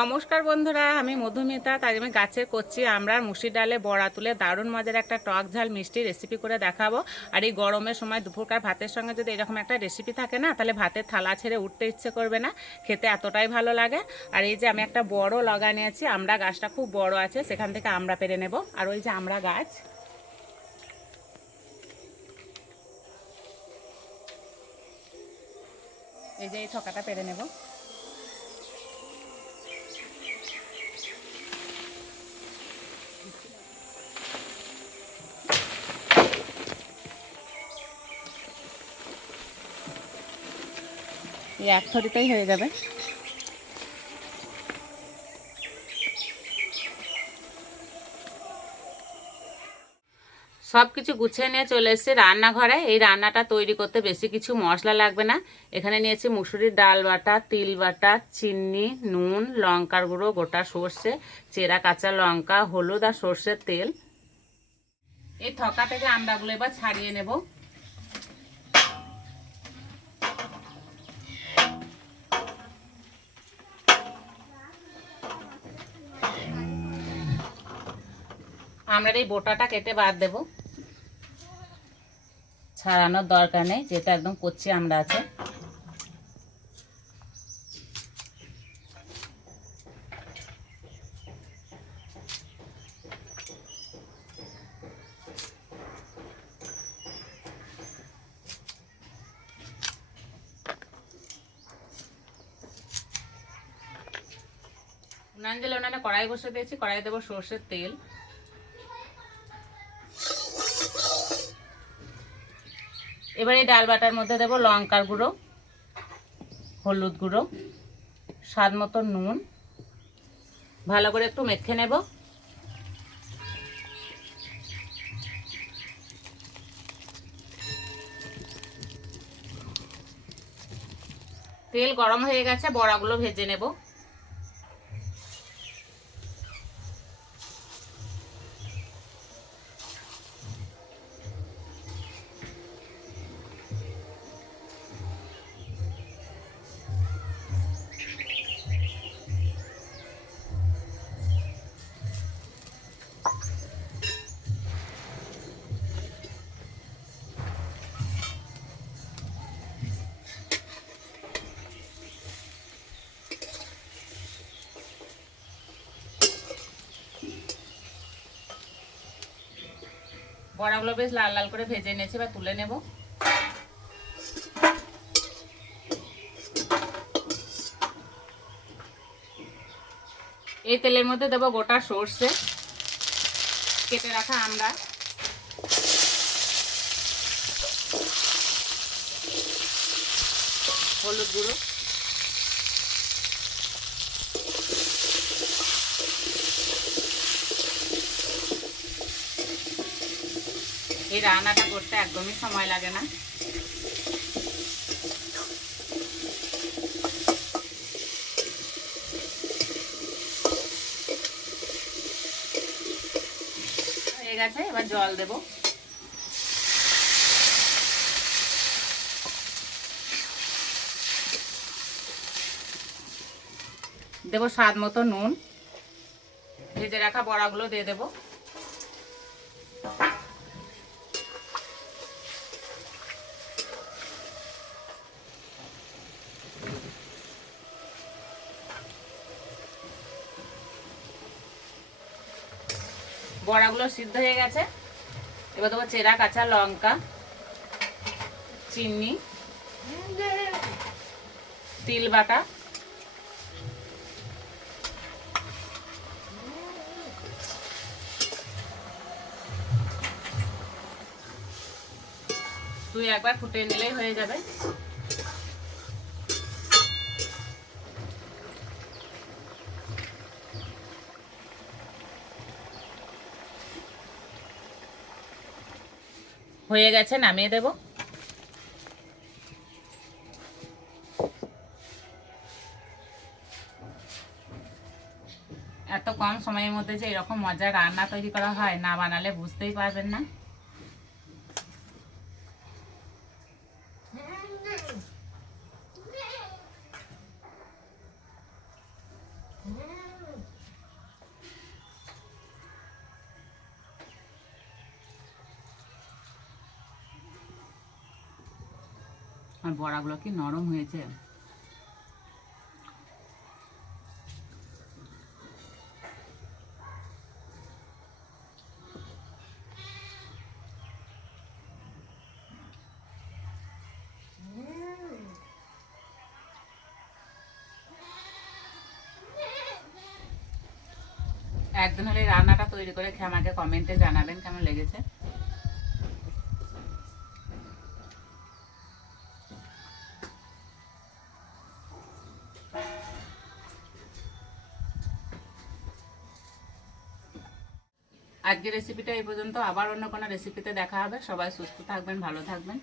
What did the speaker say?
নমস্কার বন্ধুরা, আমি মধুমিতা। তাই আমি গাছের কচি আমরার মুসুর ডালে বড়া তুলে দারুণ মজার একটা টক ঝাল মিষ্টি রেসিপি করে দেখাবো। আর এই গরমের সময় দুপুরকার ভাতের সঙ্গে যদি এরকম একটা রেসিপি থাকে না, তাহলে ভাতের থালা ছেড়ে উঠতে ইচ্ছে করবে না, খেতে এতটাই ভালো লাগে। আর এই যে আমি একটা বড় লগা নিয়েছি, আমড়া গাছটা খুব বড় আছে, সেখান থেকে আমড়া পেরে নেব। আর ওই যে আমড়া গাছ, এই যে এই থকাটা পেরে নেব। এই এক থরিতেই হয়ে যাবে। সব কিছু গুছিয়ে নিয়ে চলে এসেছি রান্নাঘরে। এই রান্নাটা তৈরি করতে বেশি কিছু মশলা লাগবে না। এখানে নিয়েছি মুসুরির ডাল বাটা, তিল বাটা, চিনি, নুন, লঙ্কার গুঁড়ো, গোটা সর্ষে, চেরা কাঁচা লঙ্কা, হলুদ আর সর্ষের তেল। এই থকা থেকে আমড়াগুলো এবার ছাড়িয়ে নেব। আমড়ার এই বোটাটা কেটে বাদ দেব, ছাড়ানোর দরকার নেই, যেটা একদম কচি আমড়া আছে। উনান জেলে উনানে কড়াই বসে দিয়েছি, কড়াই দেবো সর্ষের তেল। এবার এই ডাল বাটার মধ্যে দেবো লঙ্কার গুঁড়ো, হলুদ গুঁড়ো, স্বাদ মতো নুন, ভালো করে একটু মেখে নেব। তেল গরম হয়ে গেছে, বড়াগুলো ভেজে নেব। বড়াগুলো বেশ লাল লাল করে ভেজে নিয়েছি, বা তুলে নেব। এই তেলের মধ্যে দেবো গোটা সর্ষে, কেটে রাখা আমড়া, হলুদ গুঁড়ো, এই রান্নাটা করতে একদমই সময় লাগে না। হয়ে গেছে, এবার জল দেব। দেবো স্বাদ মতো নুন, ভেজে রাখা বড়াগুলো দিয়ে দেবো। বড়াগুলো সিদ্ধ হয়ে গেছে, এবার দেবো চেরা কাঁচা লঙ্কা, চিনি, তিল বাটা, তুই একবার ফুটিয়ে নিলেই হয়ে যাবে। হয়ে গেছে, নামিয়ে দেব। এত কম সময়ের মধ্যে যে এরকম মজার রান্না তৈরি করা হয়, না বানালে বুঝতেই পারবেন না। আর বড়াগুলো কি নরম হয়েছে। একদিন হলে রান্নাটা তৈরি করে খেয়ে আমাকে কমেন্টে জানাবেন কেমন লেগেছে। আজকের রেসিপিটা এই পর্যন্ত, আবার অন্য কোনো রেসিপিতে দেখা হবে। সবাই সুস্থ থাকবেন, ভালো থাকবেন।